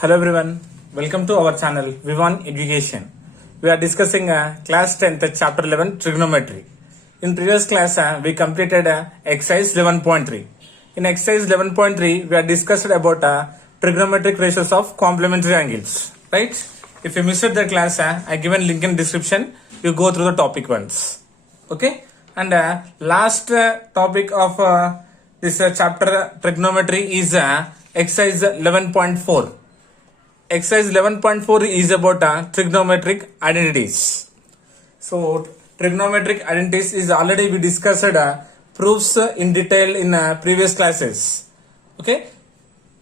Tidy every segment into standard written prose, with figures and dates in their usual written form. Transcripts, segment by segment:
Hello everyone, welcome to our channel Vivan Education. We are discussing class 10th chapter 11 trigonometry. In previous class we completed exercise 11.3. In exercise 11.3 we are discussed about trigonometric ratios of complementary angles. Right? If you missed the class, I given link in description. You go through the topic once. Okay? And last topic of this chapter trigonometry is exercise 11.4. Exercise 11.4 is about trigonometric identities. So trigonometric identities is already we discussed proofs in detail in previous classes. Okay,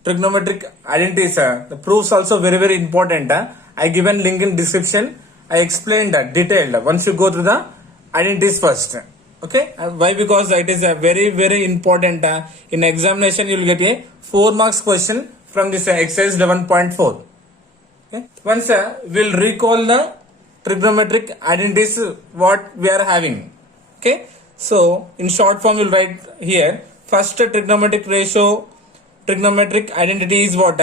trigonometric identities the proofs also very important. I given link in description. I explained detailed. Once you go through the identities first. Okay, why? Because it is a very important. In examination you will get a 4 marks question from this exercise 11.4. Okay. Once we'll recall the trigonometric identities what we are having. Okay. So in short form we'll write here. First trigonometric ratio, trigonometric identity is what?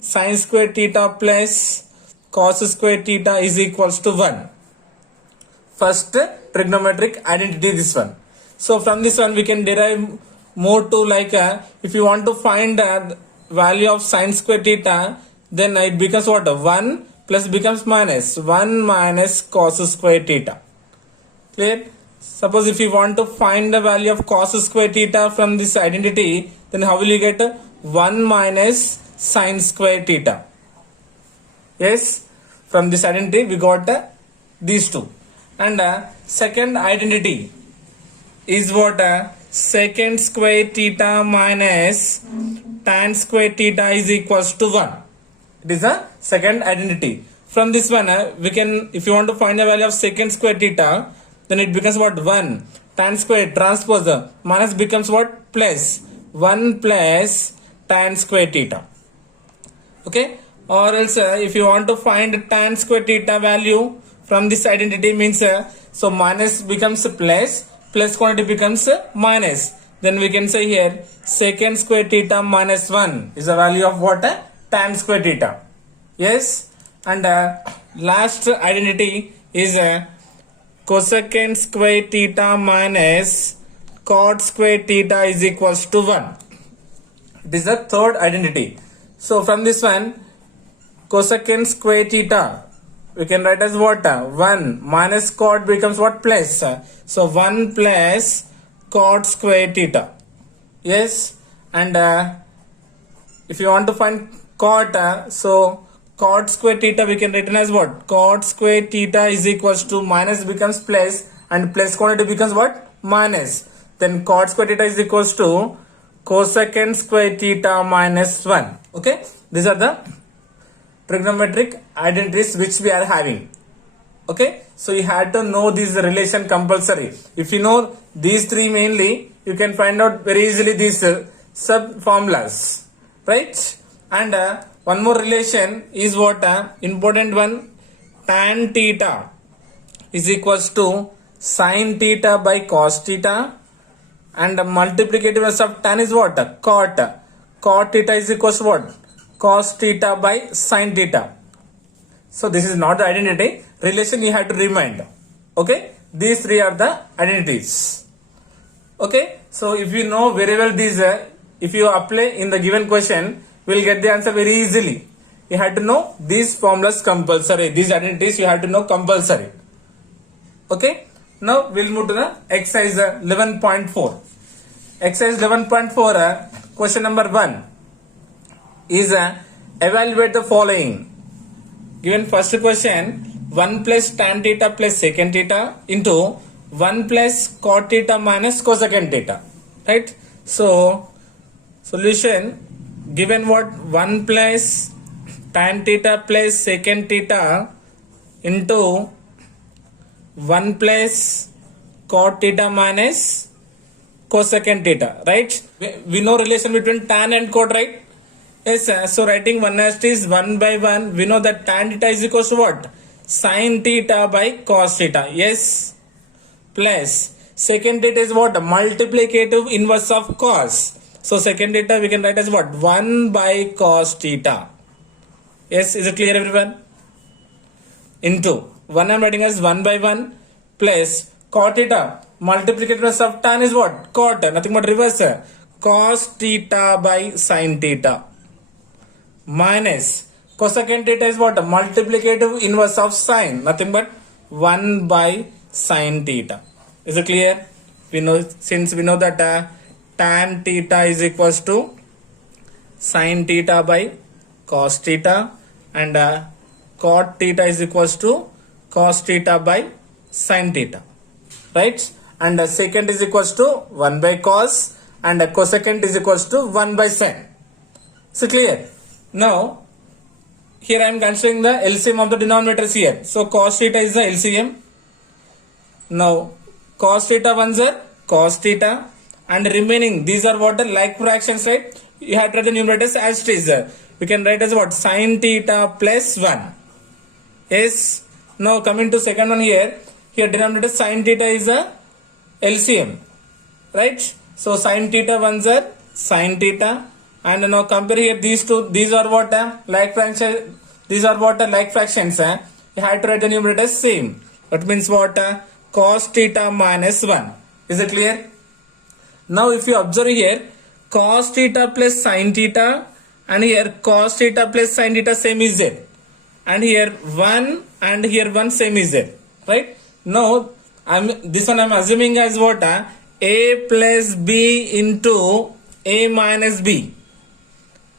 Sin square theta plus cos square theta is equals to 1. First trigonometric identity this one. So from this one we can derive more to like if you want to find value of sin square theta, then it becomes what? 1 plus becomes minus 1 minus cos square theta. Clear? Suppose if you want to find the value of cos square theta from this identity, then how will you get 1 minus sin square theta? Yes, from this identity we got these two. And second identity is what? Secant square theta minus tan square theta is equals to 1. It is a second identity. From this one we can, if you want to find the value of secant square theta, then it becomes what? 1 tan square transpose minus becomes what? Plus 1 plus tan square theta. Okay, or else if you want to find tan square theta value from this identity means so minus becomes plus quantity becomes minus, then we can say here secant square theta minus 1 is the value of what? Tan square theta. Yes, and last identity is cosecant square theta minus cot square theta is equals to 1. It is the third identity. So from this one, cosecant square theta we can write as what? 1 minus cot becomes what? Plus. So 1 plus cot square theta. Yes, and if you want to find cot, so cot square theta we can write as what? Cot square theta is equals to minus becomes plus and plus quantity becomes what? Minus. Then cot square theta is equals to cosecant square theta minus 1. Okay, these are the trigonometric identities which we are having. Okay, so you had to know this relation compulsory. If you know these three mainly, you can find out very easily these sub formulas, right? And one more relation is what? Important one, tan theta is equals to sin theta by cos theta, and multiplicativeness of tan is what? Cot. Cot theta is equals to what? Cos theta by sin theta. So this is not the identity. Relation you have to remind. Okay, these three are the identities. Okay, so if you know very well these, if you apply in the given question, we will get the answer very easily. You have to know these formulas compulsory. These identities you have to know compulsory. Okay, now we will move to the exercise 11.4. Exercise 11.4 question number 1 is evaluate the following. Given first question, 1 plus tan theta plus secant theta into 1 plus cot theta minus cosecant theta. Right? So solution, given what? 1 plus tan theta plus secant theta into 1 plus cot theta minus cosecant theta. Right? We know relation between tan and cot, right? Yes, so writing 1 as is 1 by 1, we know that tan theta is equals to what? Sin theta by cos theta. Yes, plus secant theta is what? Multiplicative inverse of cos. So secant theta we can write as what? 1 by cos theta. Yes, is it clear everyone? Into 1 I'm writing as 1 by 1 plus cot theta. Multiplicator of tan is what? Cot, nothing but reverse. Cos theta by sin theta minus cosecant theta is what? Multiplicative inverse of sin, nothing but 1 by sin theta. Is it clear? We know, since we know that tan theta is equals to sin theta by cos theta, and cot theta is equals to cos theta by sin theta, right? And secant is equals to 1 by cos, and cosecant is equals to 1 by sin. So clear? Now here I am considering the LCM of the denominators here. So cos theta is the LCM. Now cos theta ones are cos theta, and remaining these are what? Like fractions, right? You have to write the numerators as it is. We can write as what? Sin theta plus 1. Yes. Now coming to second one here. Here denominator sin theta is a LCM, right? So sin theta ones are sin theta, and now compare here these two. These are what? Like fractions. These are what? Like fractions. You have to write the numerators same. That means what? Cos theta minus 1. Is it clear? Now if you observe here, cos theta plus sin theta, and here cos theta plus sin theta same is there, and here 1 and here 1 same is there, right? Now this one I'm assuming as what? A plus B into A minus B.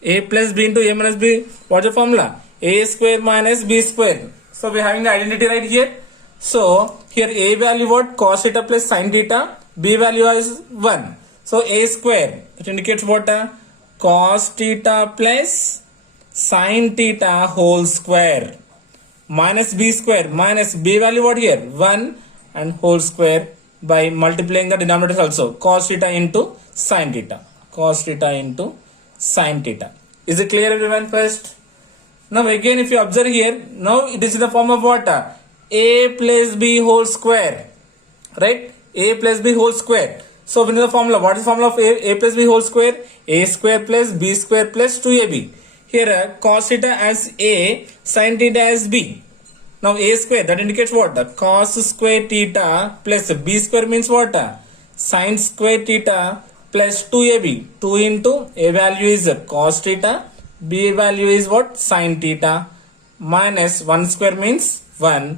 A plus B into A minus B. What's the formula? A square minus B square. So we're having the identity right here. So here A value what? Cos theta plus sin theta. B value is 1. So A square, it indicates what? Cos theta plus sin theta whole square minus B square, minus B value what here? 1, and whole square by multiplying the denominators also. Cos theta into sin theta. Cos theta into sin theta. Is it clear everyone first? Now again if you observe here, now it is in the form of what? A plus B whole square, right? A plus B whole square. So we know the formula. What is the formula of A plus B whole square? A square plus B square plus 2AB. Here cos theta as A, sin theta as B. Now A square, that indicates what? Cos square theta plus B square means what? Sin square theta plus 2AB. 2 into A value is cos theta, B value is what? Sin theta, minus 1 square means 1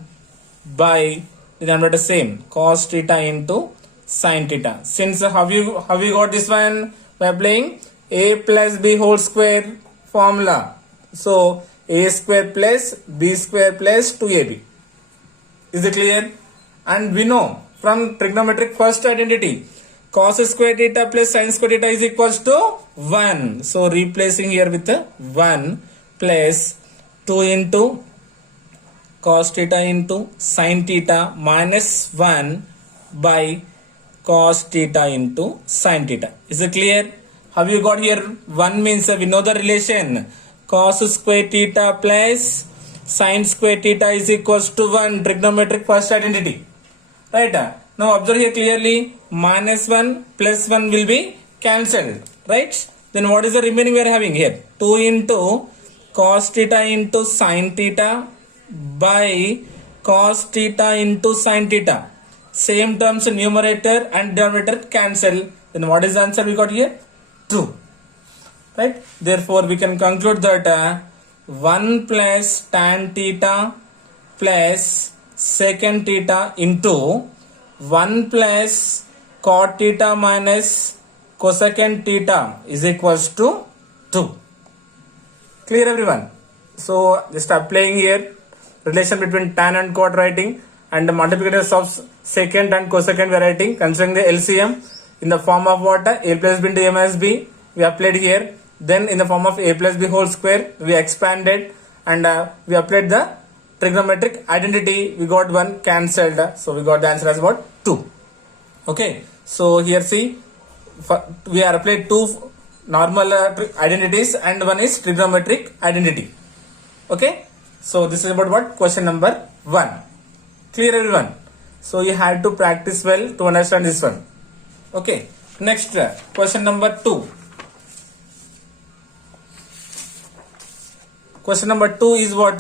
by the number same, cos theta into sin theta. Since how you got this one? By applying A plus B whole square formula. So A square plus B square plus 2AB. Is it clear? And we know from trigonometric first identity, cos square theta plus sin square theta is equals to 1. So replacing here with 1 plus 2 into cos theta into sin theta minus 1 by cos theta into sin theta. Is it clear? Have you got here? 1 means we know the relation. Cos square theta plus sin square theta is equals to 1. Trigonometric first identity. Right? Now observe here clearly. Minus 1 plus 1 will be cancelled. Right? Then what is the remaining we are having here? 2 into cos theta into sin theta by cos theta into sin theta. Same terms numerator and denominator cancel. Then what is the answer we got here? 2. Right? Therefore we can conclude that 1 plus tan theta plus secant theta into 1 plus cot theta minus cosecant theta is equals to 2. Clear everyone? So just applying here relation between tan and cot writing, and the multiplicators of secant and cosecant we are writing considering the LCM in the form of what? A plus B into A minus B we applied here. Then in the form of A plus B whole square we expanded, and we applied the trigonometric identity. We got 1 cancelled, so we got the answer as what? 2. Okay, so here see we are applied 2 normal identities and 1 is trigonometric identity. Okay, so this is about what? Question number 1. Clear everyone? So you have to practice well to understand this one. Okay, next question number 2. Question number 2 is what?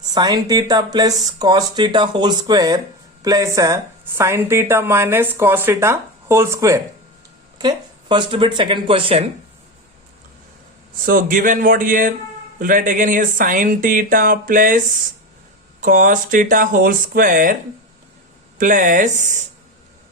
Sin theta plus cos theta whole square plus sin theta minus cos theta whole square. Okay, first bit, second question. So given what here, we'll write again here sin theta plus cos theta whole square plus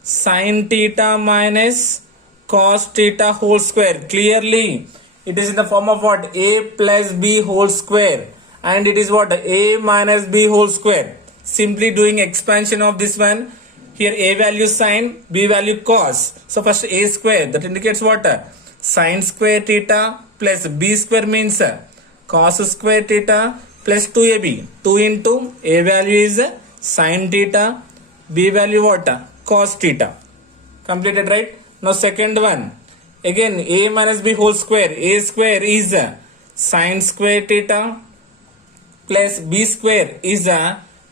sin theta minus cos theta whole square. Clearly it is in the form of what? A plus b whole square, and it is what? A minus b whole square. Simply doing expansion of this one. Here a value sin, b value cos. So first a square, that indicates what? Sin square theta plus b square means cos square theta plus 2ab. 2 into a value is sin theta, b value what? Cos theta. Completed, right? Now second one. Again a minus b whole square. A square is sin square theta plus b square is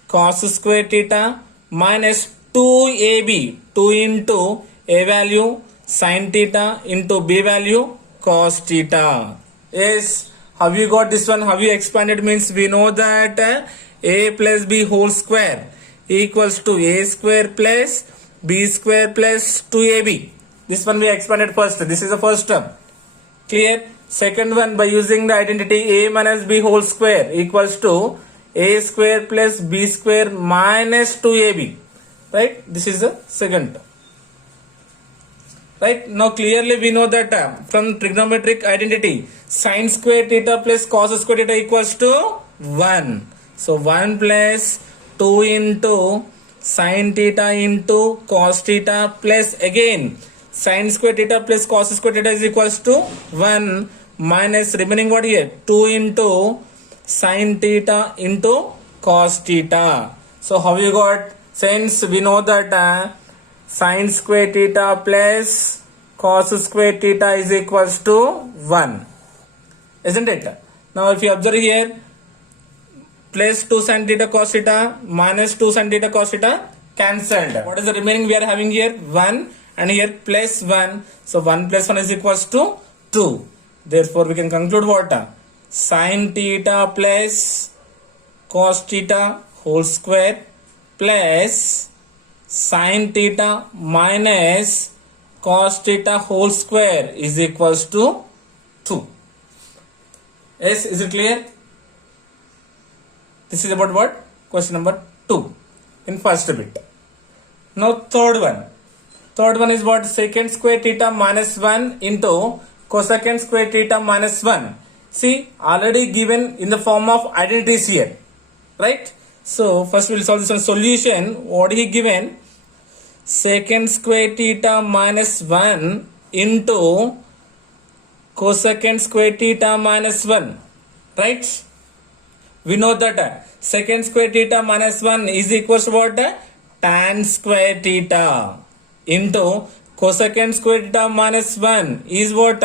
cos square theta minus 2ab. 2 into a value sin theta into b value cos theta. Yes, how you got this one? How you expanded means we know that a plus b whole square equals to a square plus b square plus 2ab. This one we expanded first. This is the first term. Clear? Second one, by using the identity a minus b whole square equals to a square plus b square minus 2ab. Right? This is the second term. Right? Now clearly we know that from trigonometric identity sin square theta plus cos square theta equals to 1. So 1 plus 2 into sin theta into cos theta plus again sin square theta plus cos square theta is equals to 1 minus remaining what here? 2 into sin theta into cos theta. So how you got? Since we know that sin square theta plus cos square theta is equals to 1. Isn't it? Now if you observe here, plus 2 sin theta cos theta minus 2 sin theta cos theta cancelled. What is the remaining we are having here? 1, and here plus 1. So 1 plus 1 is equals to 2. Therefore we can conclude what? Sin theta plus cos theta whole square plus sin theta minus cos theta whole square is equals to 2. Yes, is it clear? This is about what? Question number 2 in first bit. Now third one. Third one is what? Secant square theta minus 1 into cosecant square theta minus 1. See, already given in the form of identities here. Right? So first we will solve this one. Solution. What he given? Secant square theta minus 1 into cosecant square theta minus 1. Right? We know that secant square theta minus 1 is equals to what? Tan square theta into cosecant square theta minus 1 is what?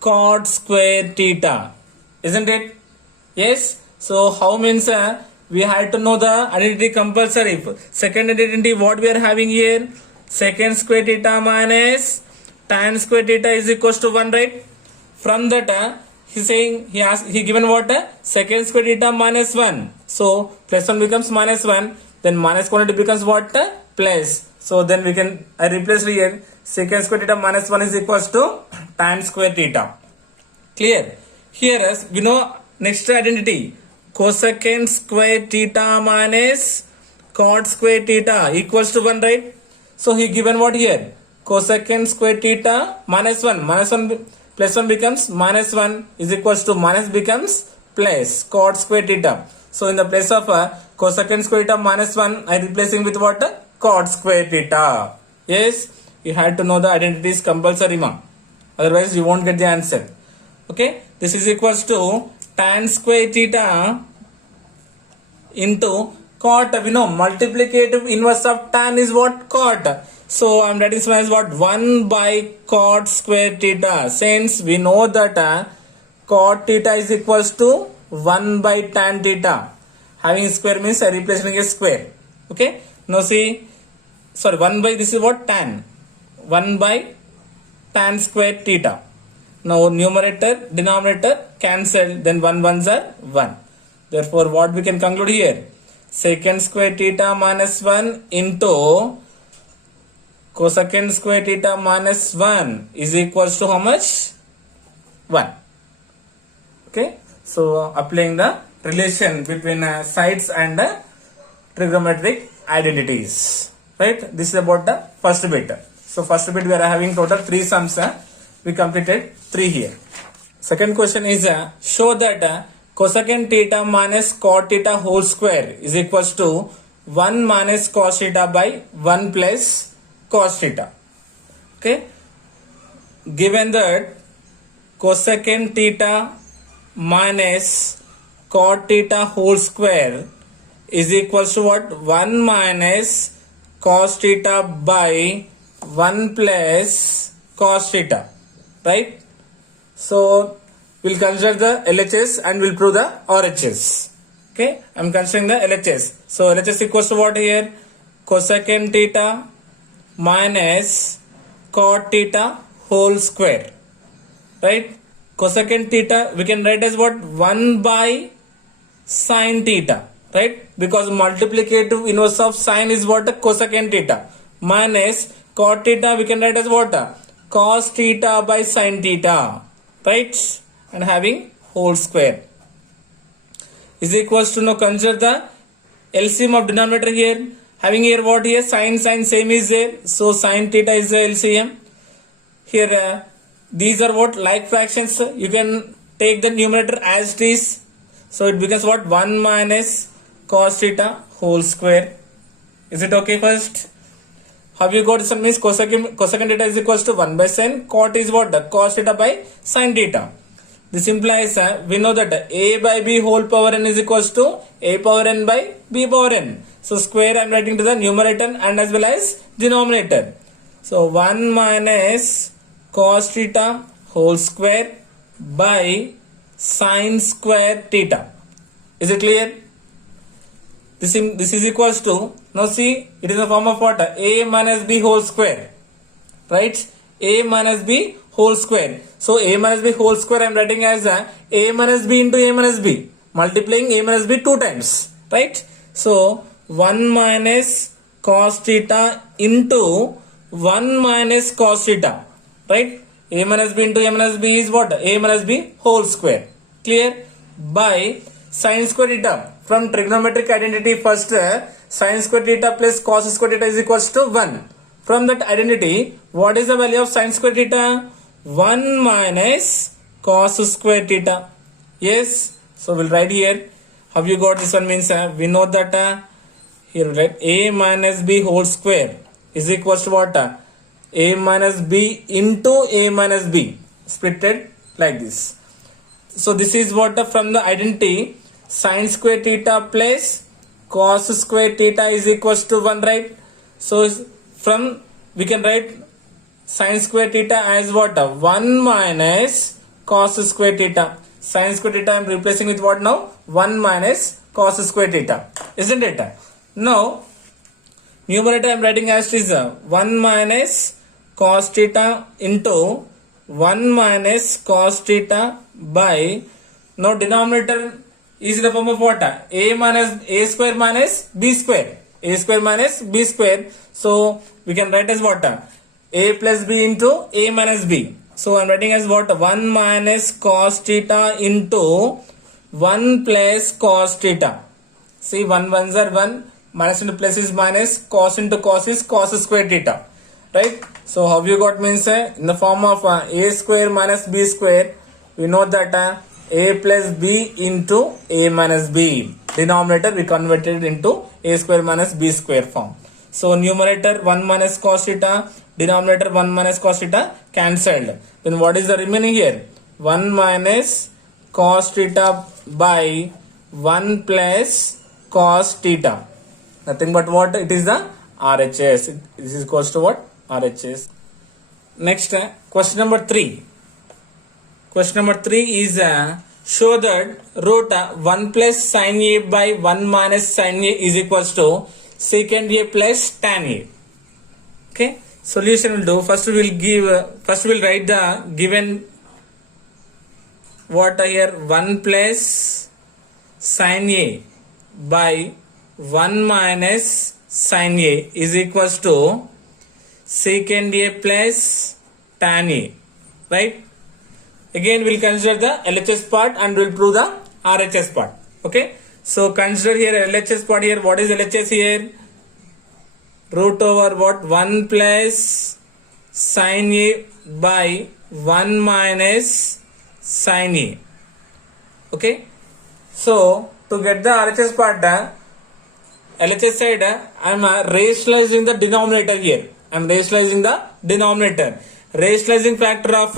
Cot square theta. Isn't it? Yes. So how means we had to know the identity compulsory. Second identity what we are having here? Secant square theta minus tan square theta is equals to 1, right? From that he's saying he given what? Secant square theta minus 1. So plus 1 becomes minus 1. Then minus quantity becomes what? Plus. So then we can replace here. Secant square theta minus 1 is equals to tan square theta. Clear? Here as we know next identity. Cosecant square theta minus cot square theta equals to 1, right? So he given what here? Cosecant square theta minus 1. Minus 1 plus 1 becomes minus 1 is equals to minus becomes plus cot square theta. So in the place of cosecant square theta minus 1, I replacing with what? Cot square theta. Yes, you had to know the identities compulsory ma. Otherwise you won't get the answer. Okay, this is equals to tan square theta into cot. We know multiplicative inverse of tan is what? Cot. So I am writing this one as what? 1 by cot square theta. Since we know that cot theta is equals to 1 by tan theta. Having square means I replacing a square. Okay. Now see, sorry, 1 by this is what? Tan. 1 by tan square theta. Now numerator, denominator cancel. Then 1 ones are 1. Therefore, what we can conclude here? Secant square theta minus 1 into cosecant square theta minus 1 is equals to how much? 1. Okay. So, applying the relation between sides and trigonometric identities. Right. This is about the first bit. So, first bit we are having total 3 sums. We completed 3 here. Second question is show that cosecant theta minus cot theta whole square is equals to 1 minus cos theta by 1 plus cos theta. Okay. Given that cosecant theta minus cot theta whole square is equals to what? 1 minus cos theta by 1 plus cos theta. Right? So, we'll consider the LHS and we'll prove the RHS. Okay, I'm considering the LHS. So, LHS equals to what here? Cosecant theta minus cot theta whole square. Right? Cosecant theta we can write as what? 1 by sin theta. Right? Because multiplicative inverse of sin is what? Cosecant theta. Minus cot theta we can write as what? Cos theta by sin theta. Right? And having whole square is equals to, now consider the LCM of denominator here. Having here what here? Sin same is there. So sin theta is the LCM. Here these are what? Like fractions. You can take the numerator as it is. So it becomes what? 1 minus cos theta whole square. Is it okay first? Have you got some means cosecant theta is equals to 1 by sin. Cot is what? The cos theta by sin theta. This implies we know that a by b whole power n is equals to a power n by b power n. So square I am writing to the numerator and as well as denominator. So 1 minus cos theta whole square by sin square theta. Is it clear? This is equals to, now see, it is a form of what? A minus b whole square. Right? A minus b whole square. So a minus b whole square I am writing as a minus b into a minus b. Multiplying a minus b 2 times. Right? So 1 minus cos theta into 1 minus cos theta. Right? A minus b into a minus b is what? A minus b whole square. Clear? By sin square theta. From trigonometric identity first, sin square theta plus cos square theta is equals to 1. From that identity, what is the value of sin square theta? 1 minus cos square theta. Yes. So we'll write here. Have you got this one? Means we know that here we'll write a minus b whole square is equals to what? A minus b into a minus b. Splitted like this. So this is what from the identity sin square theta plus cos square theta is equals to 1, right? So from we can write sin square theta as what? 1 minus cos square theta. Sin square theta I am replacing with what now? 1 minus cos square theta. Isn't it? Now numerator I am writing as is 1 minus cos theta into 1 minus cos theta by, now denominator is in the form of what? A minus a square minus b square. A square minus b square. So we can write as what? A plus b into a minus b. So I am writing as what? 1 minus cos theta into 1 plus cos theta. See, 1 ones are 1. Minus into plus is minus. Cos into cos is cos square theta. Right? So how you got means in the form of a square minus b square. We know that a plus b into a minus b. Denominator we converted into a square minus b square form. So numerator 1 minus cos theta, denominator 1 minus cos theta cancelled. Then what is the remaining here? 1 minus cos theta by 1 plus cos theta. Nothing but what? It is the RHS. This is equals to what? RHS. Next, question number 3. Question number 3 is show that root 1 plus sin a by 1 minus sin a is equals to secant a plus tan a. Okay, solution will do. First we'll write the given what here 1 plus sin A by 1 minus sin A is equals to secant A plus tan A, right? Again we'll consider the LHS part and we'll prove the RHS part. Okay, so consider here LHS part. Here what is LHS here? Root over what? 1 plus sin A by 1 minus sin A. Okay, so to get the RHS part, LHS side, I am rationalizing the denominator here. I am rationalizing the denominator. Rationalizing factor of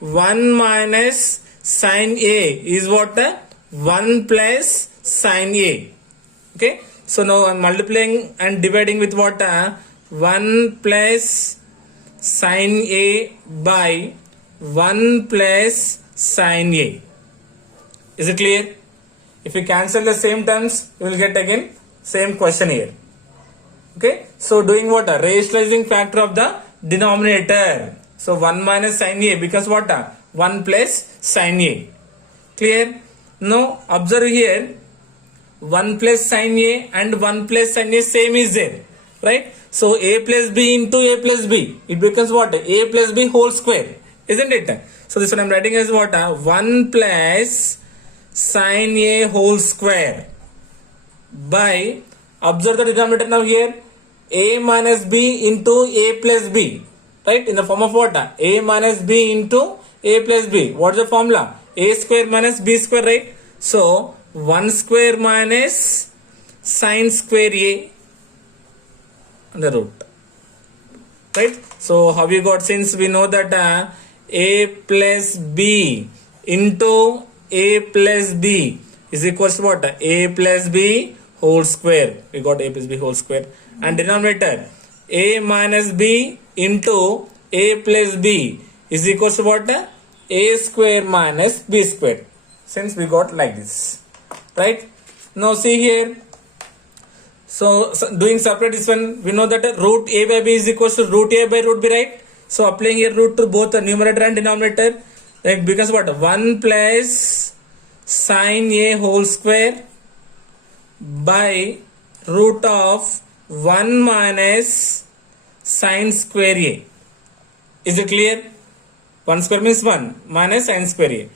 1 minus sin A is what? 1 plus sin A. Okay, so now I am multiplying and dividing with what? 1 plus sin A by 1 plus sin A. Is it clear? If we cancel the same terms, you will get again same question here. Okay, so doing what? Rationalizing factor of the denominator. So 1 minus sin A becomes what? 1 plus sin A. Clear? Now observe here, 1 plus sin A and 1 plus sin A same is there, right? So A plus B into A plus B, it becomes what? A plus B whole square, isn't it? So this one I am writing as what? 1 plus sin A whole square by, observe the denominator now here, A minus B into A plus B, right? In the form of what? A minus B into A plus B. What is the formula? A square minus B square, right? So 1 square minus sin square A on the root, right? So how we got, since we know that A plus B into A plus B is equals to what? A plus B whole square. We got A plus B whole square. And denominator, A minus B into A plus B is equals to what? A square minus B square. Since we got like this, right? Now see here, so doing separate this one, we know that root A by B is equals to root A by root B, right? So applying here root to both the numerator and denominator, like becomes what? 1 plus sin A whole square by root of 1 minus sin square A. Is it clear? 1 square means 1 minus sin square A.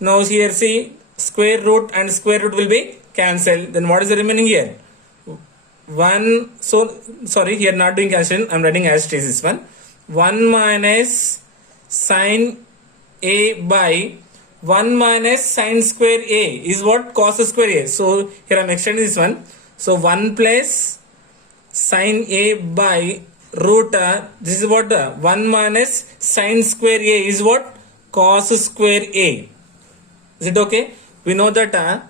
Now here see, square root and square root will be cancelled. Then what is the remaining here? 1, so sorry, here not doing cancellation, I am writing as it is this one. 1 minus sin A by 1 minus sin square A is what? Cos square A. So here I am extending this one. So 1 plus sin A by root, this is what? 1 minus sin square A is what? Cos square A. Is it okay? We know that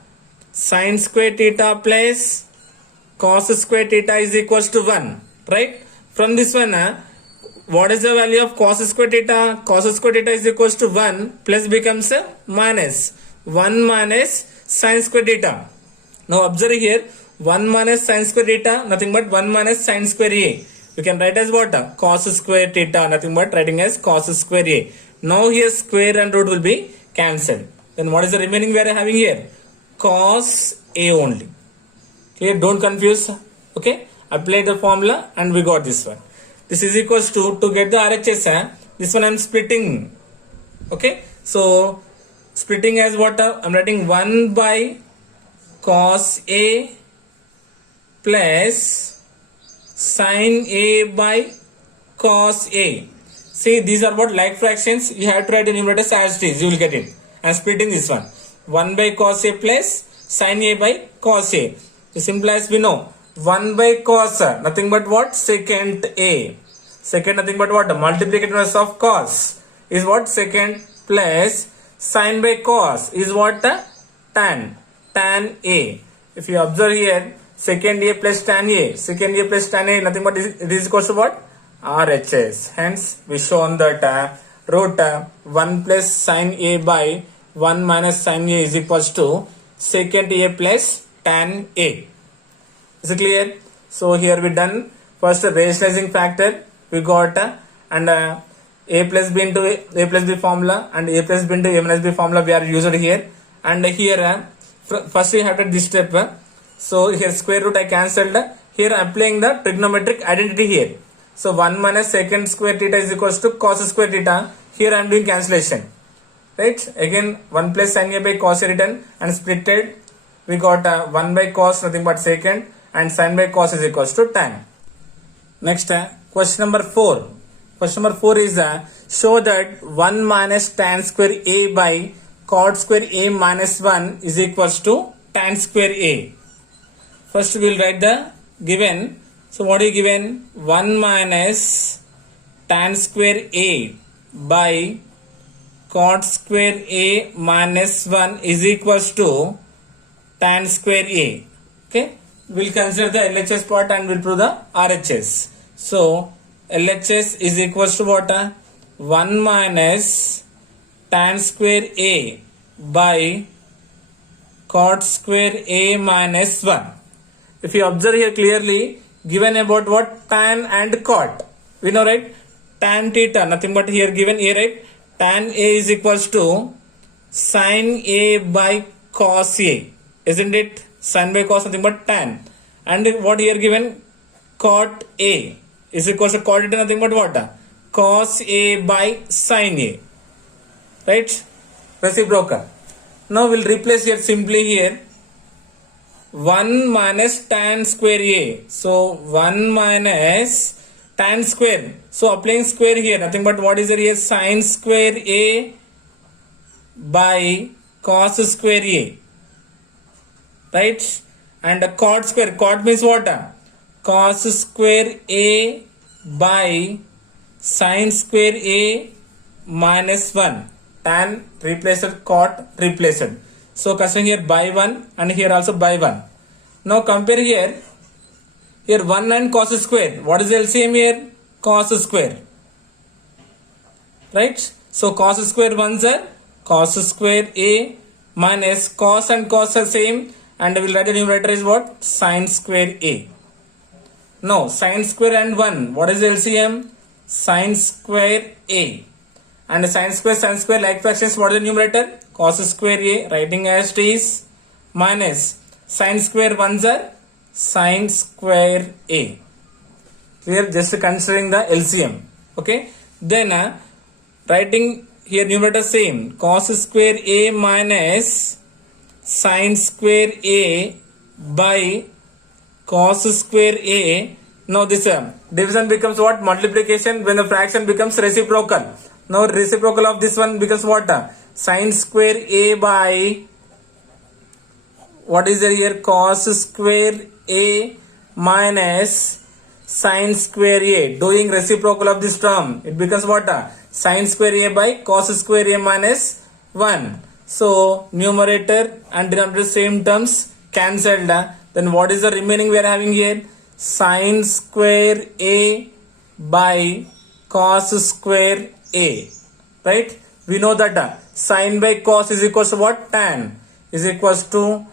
sin square theta plus cos square theta is equals to 1, right? From this one, what is the value of cos square theta? Cos square theta is equals to 1 plus becomes minus 1 minus sin square theta. Now observe here, 1 minus sin square theta, nothing but 1 minus sin square A. You can write as what? Cos square theta, nothing but writing as cos square A. Now here square and root will be cancelled. Then what is the remaining we are having here? Cos A only. Clear? Don't confuse. Okay, apply the formula and we got this one. This is equals to get the RHS, this one I am splitting. Okay, so splitting as what? I am writing 1 by cos A plus sin A by cos A. See, these are what? Like fractions. You have to write the numerators as it is. You will get it. I am splitting this one. 1 by cos A plus sin A by cos A. This implies we know 1 by cos, nothing but what? Secant A. Secant nothing but what? Multiplicative of cos is what? Secant plus sin by cos is what? Tan A. If you observe here, secant A plus tan A, secant A plus tan A, nothing but it is equals to what? RHS. Hence we shown that root 1 plus sin A by 1 minus sin A is equals to secant A plus tan A. Is it clear? So here we done first rationalizing factor we got and A plus B into A plus B formula and A plus B into A minus B formula we are used here, and here First we have to this step. So here square root I cancelled. Here I am applying the trigonometric identity here. So 1 minus secant square theta is equals to cos square theta. Here I am doing cancellation. Right? Again 1 plus sin a by cos a written and splitted. We got 1 by cos nothing but secant and sin by cos is equals to tan. Next question number 4. Question number 4 is show that 1 minus tan square a by cot square a minus 1 is equals to tan square a. First we will write the given. So what is given? 1 minus tan square a by cot square a minus 1 is equals to tan square a. Okay, we'll consider the LHS part and we'll prove the RHS. So LHS is equals to what? 1 minus tan square a by cot square a minus 1. If you observe here clearly, given about what? Tan and cot. We know, right? Tan theta, nothing but here given a, right? Tan a is equals to sin a by cos a. Isn't it? Sin by cos nothing but tan. And what here given? Cot a is equals to cot theta nothing but what? Cos a by sin a. Right? Reciprocal. Now we'll replace here simply here 1 minus tan square a. So 1 minus tan square. So applying square here nothing but what is there here? Sin square a by cos square a. Right? And cot square. Cot means what? Cos square a by sin square a minus 1. Tan replaced, cot replaced. So considering here by 1 and here also by 1. Now compare here. Here 1 and cos square. What is the LCM here? Cos square. Right? So cos square 1s are cos square a minus cos and cos are same. And we will write the numerator is what? Sin square a. No, sin square and 1. What is the LCM? Sin square a. And sin square like fractions. What is the numerator? Cos square a. Writing as it is minus sin square 1s are sin square a. Clear? Just considering the LCM. Okay. Then writing here numerator same. Cos square a minus sin square a by cos square a. Now this division becomes what? Multiplication when the fraction becomes reciprocal. Now reciprocal of this one becomes what? Sin square a by what is there here? Cos square a minus sin square a. Doing reciprocal of this term, it becomes what? Sin square a by cos square a minus 1. So numerator and denominator same terms cancelled. Then what is the remaining we are having here? Sin square a by cos square a. Right? We know that sin by cos is equals to what? Tan is equals to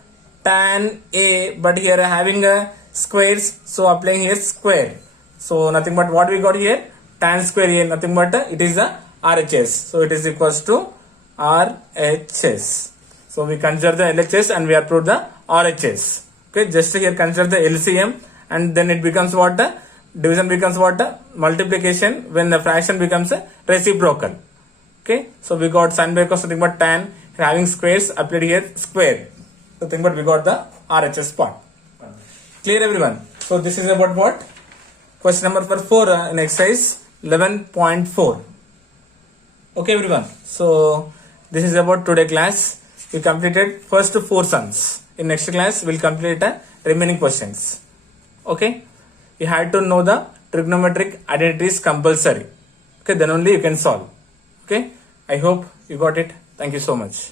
tan a, but here having squares, so applying here square. So nothing but what we got here? Tan square a, nothing but it is the RHS. So it is equals to RHS. So we consider the LHS and we have proved the RHS. Okay, just here consider the LCM and then it becomes what? Division becomes what? Multiplication when the fraction becomes reciprocal. Okay, so we got sin by cos nothing but tan, having squares applied here square. Nothing but we got the RHS part. Clear everyone? So this is about what? Question number 4 in exercise 11.4. Okay everyone, so this is about today class. We completed first 4 sums. In next class we will complete remaining questions. Okay, you had to know the trigonometric identities compulsory. Okay, then only you can solve. Okay, I hope you got it. Thank you so much.